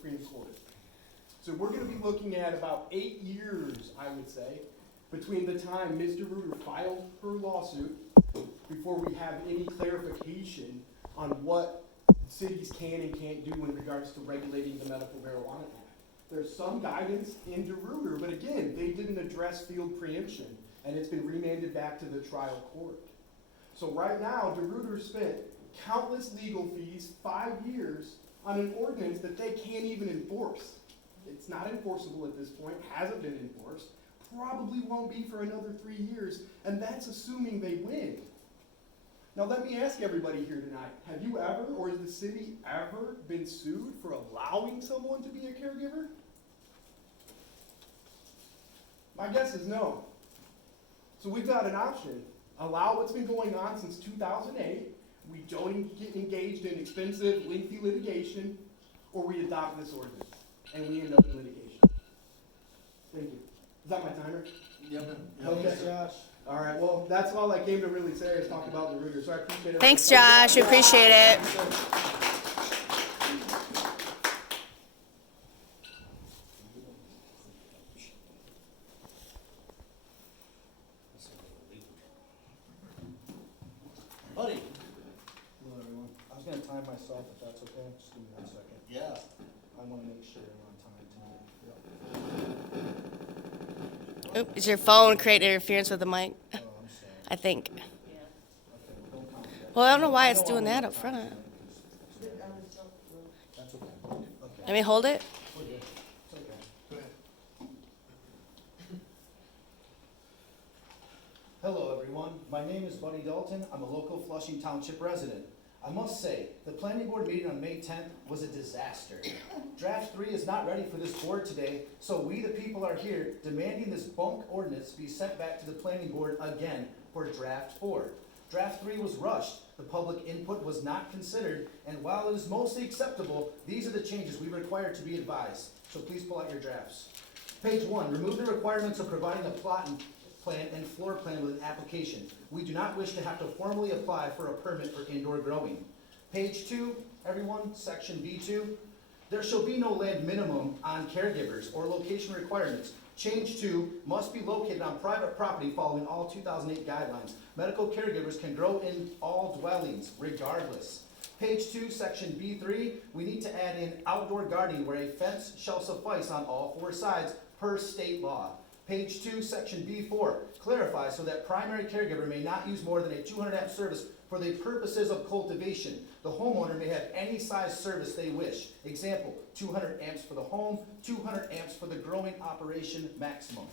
Supreme Court. So we're going to be looking at about 8 years, I would say, between the time Ms. DeRuiter filed her lawsuit before we have any clarification on what cities can and can't do in regards to regulating the Medical Marijuana Act. There's some guidance in DeRuiter, but again, they didn't address field preemption, and it's been remanded back to the trial court. So right now, DeRuiter spent countless legal fees, 5 years, on an ordinance that they can't even enforce. It's not enforceable at this point, hasn't been enforced, probably won't be for another 3 years, and that's assuming they win. Now let me ask everybody here tonight, have you ever, or has the city ever been sued for allowing someone to be a caregiver? My guess is no. So we've got an option. Allow what's been going on since 2008, we don't get engaged in expensive, lengthy litigation, or we adopt this ordinance, and we end up in litigation. Thank you. Is that my timer? Yep. Okay, Josh. All right, well, that's all I came to really say is talk about DeRuiter, so I appreciate it. Thanks, Josh. We appreciate it. Buddy. Hello, everyone. I was gonna time myself, if that's okay. Just give me 1 second. Yeah. I wanna make sure I'm on time tonight. Oop, is your phone creating interference with the mic? Oh, I'm sorry. I think. Okay, don't count that. Well, I don't know why it's doing that up front. That's okay. Okay. Let me hold it. We're good. It's okay. Go ahead. Hello, everyone. My name is Buddy Dalton. I'm a local Flushing Township resident. I must say, the planning board meeting on May 10th was a disaster. Draft 3 is not ready for this board today, so we the people are here demanding this bunk ordinance be sent back to the planning board again for draft 4. Draft 3 was rushed, the public input was not considered, and while it is mostly acceptable, these are the changes we require to be advised. So please pull out your drafts. Page 1, remove the requirements of providing a plot plan and floor plan with an application. We do not wish to have to formally apply for a permit for indoor growing. Page 2, everyone, section B2. There shall be no land minimum on caregivers or location requirements. Change to must be located on private property following all 2008 guidelines. Medical caregivers can grow in all dwellings regardless. Page 2, section B3, we need to add in outdoor gardening where a fence shall suffice on all 4 sides per state law. Page 2, section B4, clarify so that primary caregiver may not use more than a 200 amp service for the purposes of cultivation. The homeowner may have any size service they wish. Example, 200 amps for the home, 200 amps for the growing operation maximum.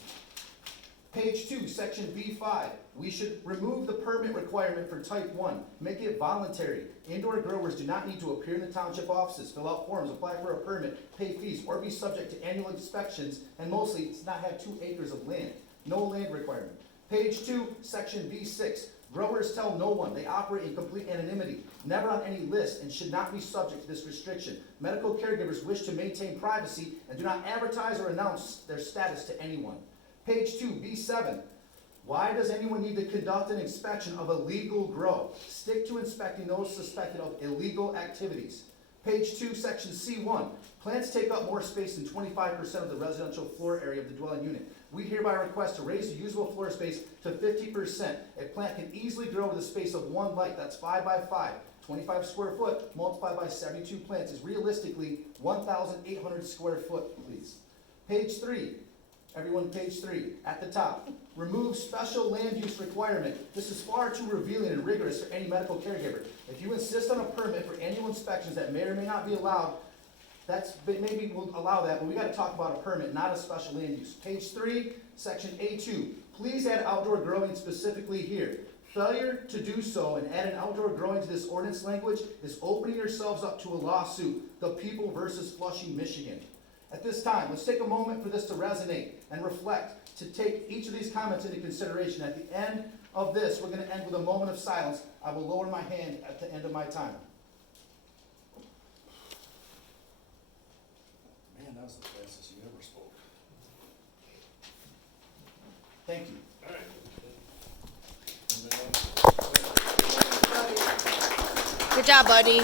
Page 2, section B5, we should remove the permit requirement for type 1. Make it voluntary. Indoor growers do not need to appear in the township offices, fill out forms, apply for a permit, pay fees, or be subject to annual inspections, and mostly it's not have 2 acres of land. No land requirement. Page 2, section B6, growers tell no one. They operate in complete anonymity, never on any list, and should not be subject to this restriction. Medical caregivers wish to maintain privacy and do not advertise or announce their status to anyone. Page 2, B7. Why does anyone need to conduct an inspection of a legal grow? Stick to inspecting those suspected of illegal activities. Page 2, section C1. Plants take up more space than 25% of the residential floor area of the dwelling unit. We hereby request to raise the usable floor space to 50%. A plant can easily grow with a space of 1 light, that's 5 by 5. 25 square foot multiplied by 72 plants is realistically 1,800 square foot, please. Page 3. Everyone, page 3, at the top. Remove special land use requirement. This is far too revealing and rigorous for any medical caregiver. If you insist on a permit for annual inspections that may or may not be allowed, maybe we'll allow that, but we gotta talk about a permit, not a special land use. Page 3, section A2. Please add outdoor growing specifically here. Failure to do so and add an outdoor growing to this ordinance language is opening yourselves up to a lawsuit, the People versus Flushing, Michigan. At this time, let's take a moment for this to resonate and reflect, to take each of these comments into consideration. At the end of this, we're going to end with a moment of silence. I will lower my hand at the end of my time. Man, that was the fastest you ever spoke. Thank you. All right. Good job, buddy.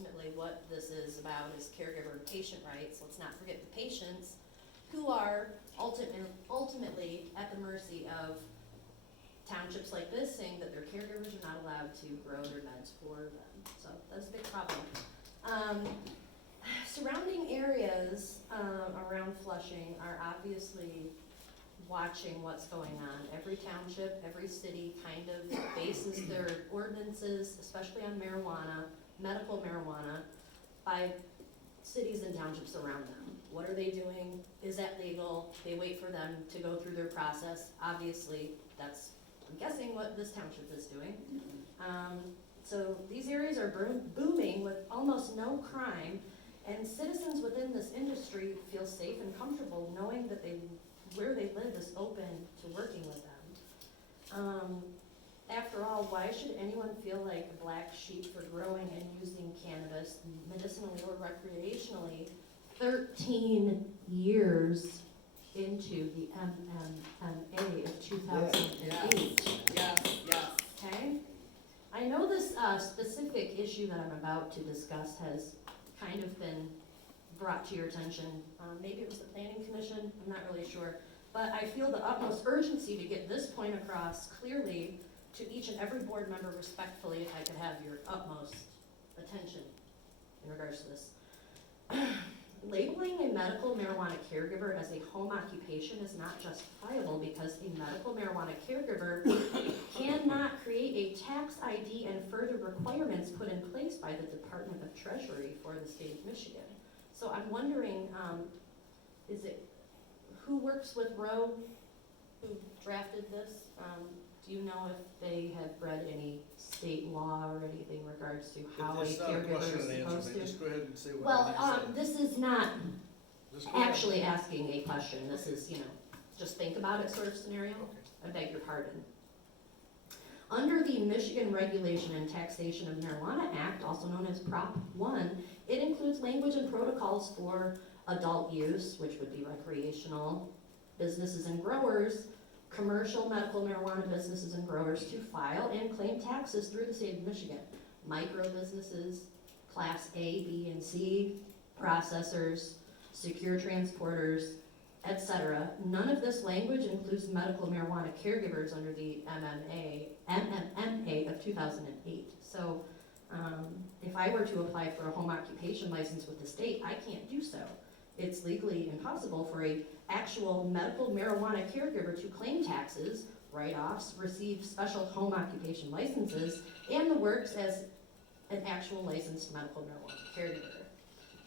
ultimately what this is about is caregiver and patient rights. Let's not forget the patients who are ultimately at the mercy of townships like this saying that their caregivers are not allowed to grow their meds for them. So that's a big problem. Surrounding areas around Flushing are obviously watching what's going on. Every township, every city kind of bases their ordinances, especially on marijuana, medical marijuana, by cities and townships around them. What are they doing? Is that legal? They wait for them to go through their process. Obviously, that's, I'm guessing, what this township is doing. So these areas are booming with almost no crime, and citizens within this industry feel safe and comfortable knowing that where they live is open to working with them. After all, why should anyone feel like a black sheep for growing and using cannabis medicinally or recreationally 13 years into the MMA of 2008? Yes. Okay? I know this specific issue that I'm about to discuss has kind of been brought to your attention. Maybe it was the Planning Commission, I'm not really sure. But I feel the utmost urgency to get this point across clearly to each and every board member respectfully, if I could have your utmost attention in regards to this. Labeling a medical marijuana caregiver as a home occupation is not justifiable because a medical marijuana caregiver cannot create a tax ID and further requirements put in place by the Department of Treasury for the state of Michigan. So I'm wondering, who works with Roe, who drafted this? Do you know if they have read any state law or anything in regards to how a It's not a caregiver question is and answer, supposed but to? just go ahead and say what you Well, need to say. this is not Just go ahead. actually asking a question. This is, just think about it sort of scenario. Okay. I beg your pardon. Under the Michigan Regulation and Taxation of Marijuana Act, also known as Prop 1, it includes language and protocols for adult use, which would be recreational businesses and growers, commercial medical marijuana businesses and growers to file and claim taxes through the state of Michigan. Micro businesses, Class A, B, and C, processors, secure transporters, etc. None of this language includes medical marijuana caregivers under the MMA of 2008. So if I were to apply for a home occupation license with the state, I can't do so. It's legally impossible for a actual medical marijuana caregiver to claim taxes, write-offs, receive special home occupation licenses, and the works as an actual licensed medical marijuana caregiver.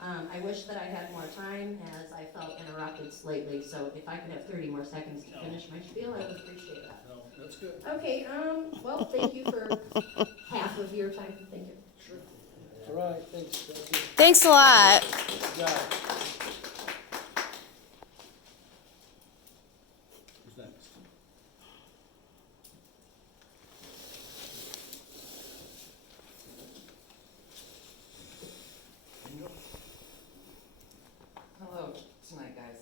I wish that I had more time as I felt interrupted slightly, so if I could have 30 more seconds to finish my spiel, I would appreciate that. No, that's good. Okay, well, thank you for half of your time, thank you. Sure. All right, thanks, Becky. Thanks a lot. Got it. Who's next? Bingo. Hello tonight, guys.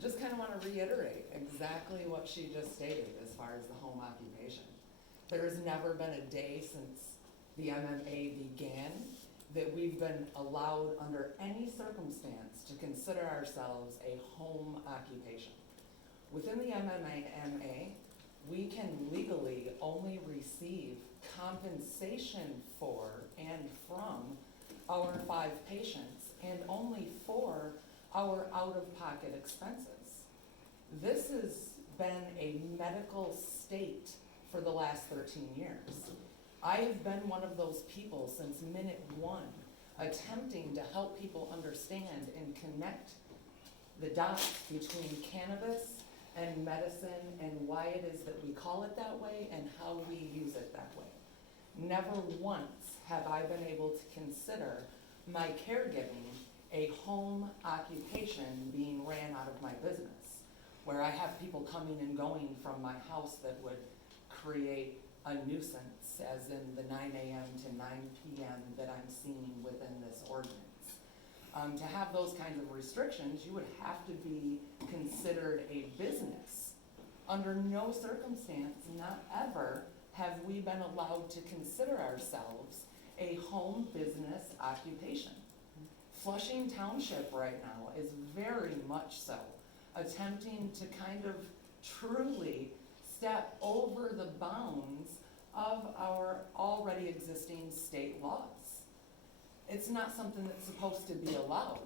Just kind of want to reiterate exactly what she just stated as far as the home occupation. There has never been a day since the MMA began that we've been allowed under any circumstance to consider ourselves a home occupation. Within the MMA, we can legally only receive compensation for and from our 5 patients and only for our out-of-pocket expenses. This has been a medical state for the last 13 years. I have been one of those people since minute one, attempting to help people understand and connect the dots between cannabis and medicine and why it is that we call it that way and how we use it that way. Never once have I been able to consider my caregiving a home occupation being ran out of my business, where I have people coming and going from my house that would create a nuisance, as in the 9 a.m. to 9 p.m. that I'm seeing within this ordinance. To have those kinds of restrictions, you would have to be considered a business. Under no circumstance, not ever, have we been allowed to consider ourselves a home business occupation. Flushing Township right now is very much so attempting to kind of truly step over the bounds of our already existing state laws. It's not something that's supposed to be allowed.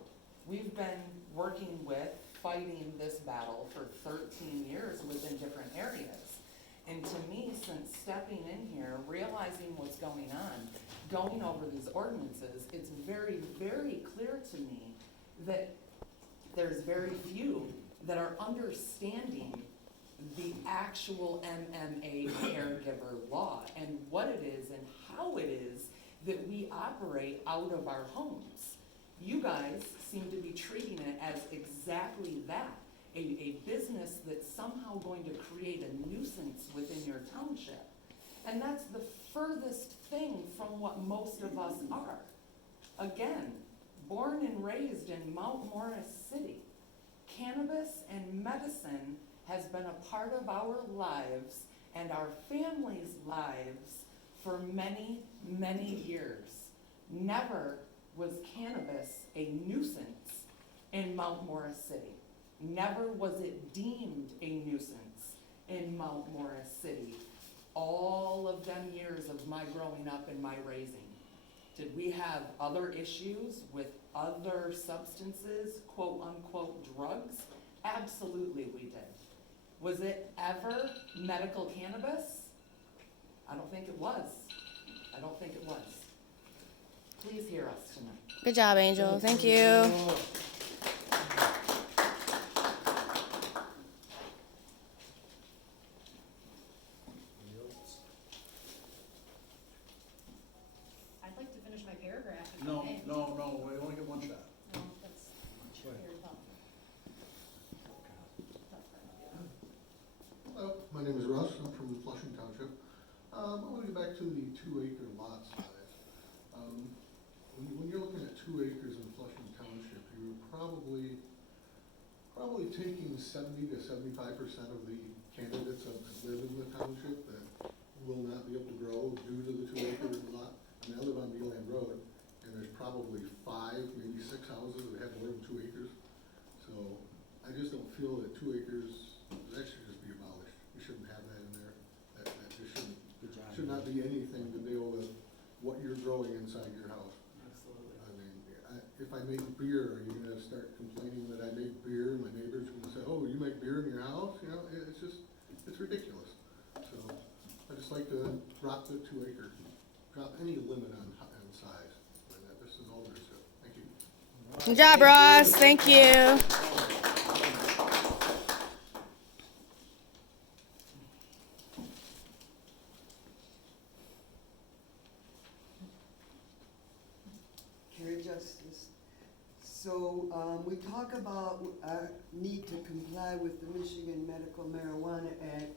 We've been working with, fighting this battle for 13 years within different areas. And to me, since stepping in here, realizing what's going on, going over these ordinances, it's very, very clear to me that there's very few that are understanding the actual MMA caregiver law and what it is and how it is that we operate out of our homes. You guys seem to be treating it as exactly that, a business that's somehow going to create a nuisance within your township. And that's the furthest thing from what most of us are. Again, born and raised in Mount Morris City, cannabis and medicine has been a part of our lives and our families' lives for many, many years. Never was cannabis a nuisance in Mount Morris City. Never was it deemed a nuisance in Mount Morris City. All of them years of my growing up and my raising. Did we have other issues with other substances, quote unquote drugs? Absolutely we did. Was it ever medical cannabis? I don't think it was. I don't think it was. Please hear us tonight. Good job, Angel. Thank you. I'd like to finish my paragraph. if No, I may. no, we only get one shot. No, that's your thumb. Hello, my name is Russ, I'm from Flushing Township. I want to get back to the 2-acre lot size. When you're looking at 2 acres in Flushing Township, you're probably taking 70 to 75% of the candidates that live in the township that will not be able to grow due to the 2-acre lot. I mean, I live on Beeland Road, and there's probably 5, maybe 6 houses that have more than 2 acres. So I just don't feel that 2 acres, that should just be abolished. We shouldn't have that in there. That just should not be anything to deal with what you're growing inside your house. Absolutely. I mean, if I make beer, are you gonna start complaining that I make beer, and my neighbor's gonna say, oh, you make beer in your house? You know, it's ridiculous. So, I just like to drop the 2 acre, drop any limit on size. And this is all there is to it. Thank you. Good job, Ross. Thank you. Carrie Justice. So, we talk about our need to comply with the Michigan Medical Marijuana Act.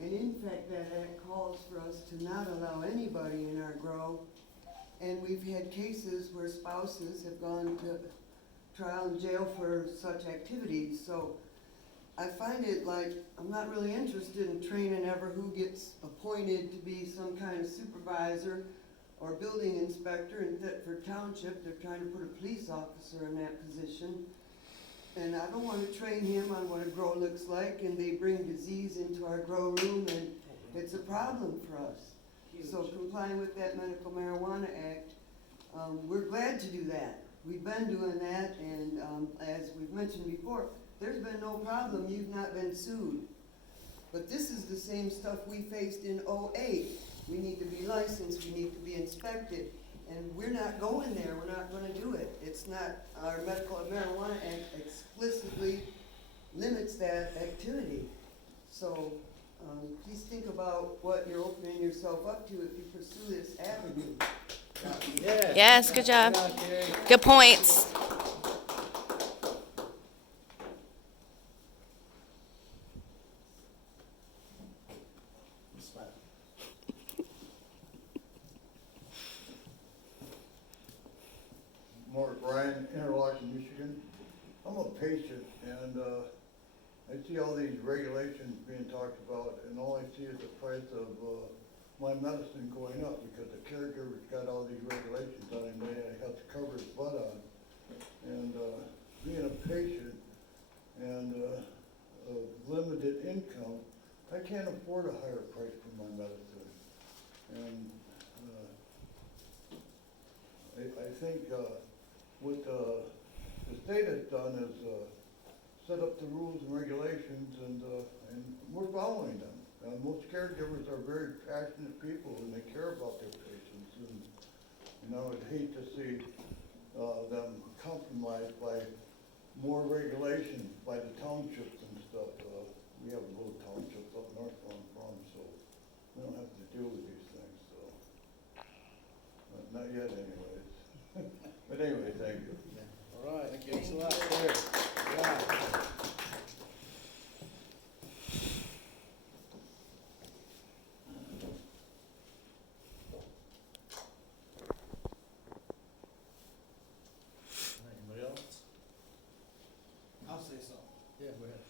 And in fact, that act calls for us to not allow anybody in our grow. And we've had cases where spouses have gone to trial and jail for such activities. So I find it like, I'm not really interested in training ever who gets appointed to be some kind of supervisor or building inspector in Thetford Township. They're trying to put a police officer in that position. And I don't want to train him on what a grow looks like, and they bring disease into our grow room, and it's a problem for us. So complying with that Medical Marijuana Act, we're glad to do that. We've been doing that, and as we've mentioned before, there's been no problem. You've not been sued. But this is the same stuff we faced in '08. We need to be licensed, we need to be inspected, and we're not going there, we're not gonna do it. It's not, our Medical Marijuana Act explicitly limits that activity. So, please think about what you're opening yourself up to if you pursue this avenue. Yeah. Yes, good job. Good job, Carrie. Good points. Morris Bryan, Interlochen, Michigan. I'm a patient, and I see all these regulations being talked about, and all I see is the price of my medicine going up because the caregiver's got all these regulations on him that I have to cover his butt on. And, being a patient and, of limited income, I can't afford a higher price for my medicine. And, I think, what, the state has done is, set up the rules and regulations and we're following them. Most caregivers are very passionate people and they care about their patients and, you know, I'd hate to see, them compromised by more regulation by the townships and stuff. We have a little township up north where I'm from, so we don't have to deal with these things, so. Not yet anyways. But anyway, thank you. All right, thanks a lot, Terry. Yeah. Anybody else? I'll say so. Yeah, go ahead.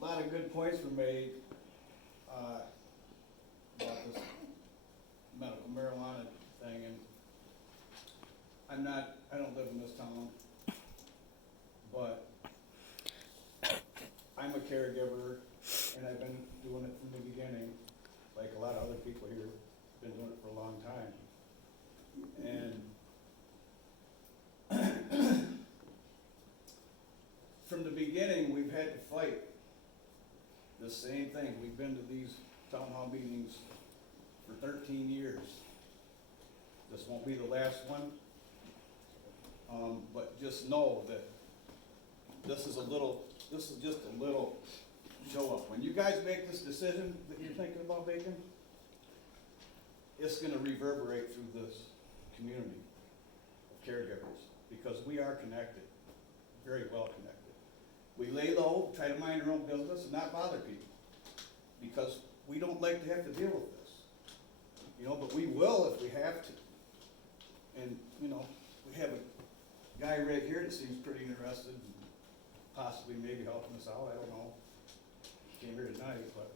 A lot of good points were made, about this medical marijuana thing, and I don't live in this town, but I'm a caregiver, and I've been doing it from the beginning, like a lot of other people here, been doing it for a long time. And from the beginning, we've had to fight the same thing. We've been to these town hall meetings for 13 years. This won't be the last one. But just know that this is just a little show up. When you guys make this decision that you're thinking about making, it's gonna reverberate through this community of caregivers, because we are connected, very well connected. We lay low, try to mind our own business and not bother people, because we don't like to have to deal with this. You know, but we will if we have to. And, you know, we have a guy right here that seems pretty interested in possibly maybe helping us out, I don't know. Came here tonight, but.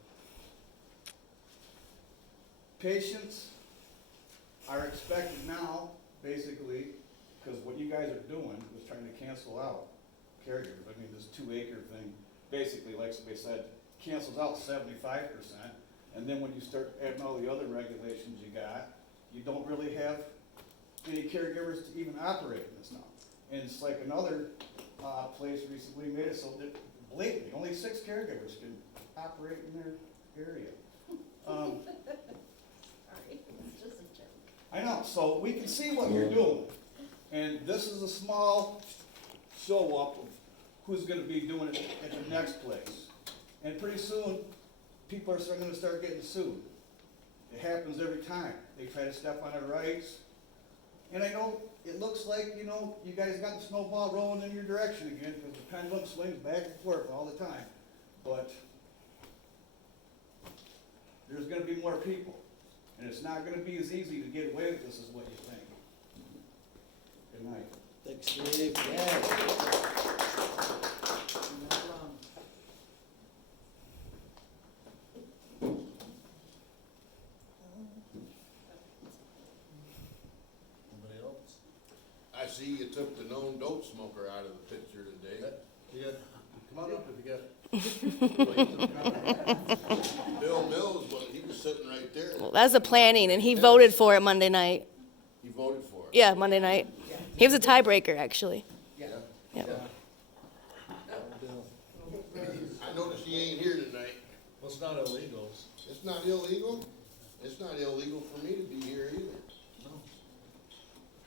Patients are expected now, basically, because what you guys are doing is trying to cancel out caregivers. I mean, this 2-acre thing, basically, like somebody said, cancels out 75%, and then when you start adding all the other regulations you got, you don't really have any caregivers to even operate in this now. And it's like another place recently made it so that blatantly, only 6 caregivers can operate in their area. Sorry, it's just a joke. I know, so we can see what you're doing. And this is a small show up of who's gonna be doing it at the next place. And pretty soon, people are gonna start getting sued. It happens every time. They try to step on our rights. And I know, it looks like, you know, you guys got the snowball rolling in your direction again, because the pendulum swings back and forth all the time. But there's gonna be more people. And it's not gonna be as easy to get away with this as what you think. Good night. Thanks, Steve. Yeah. Anybody else? I see you took the known dope smoker out of the picture today. Yeah, come on up if you got. Bill Mills, well, he was sitting right there. Well, that's the planning, and he voted for it Monday night. He voted for it. Yeah, Monday night. He was a tiebreaker, actually. Yeah. Yep. I noticed he ain't here tonight. Well, it's not illegal. It's not illegal? It's not illegal for me to be here either. No.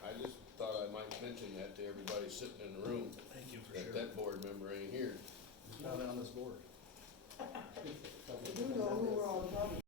I just thought I might mention that to everybody sitting in the room, Thank you for that sure. that board member ain't here. He's not on this board. You know who we're all talking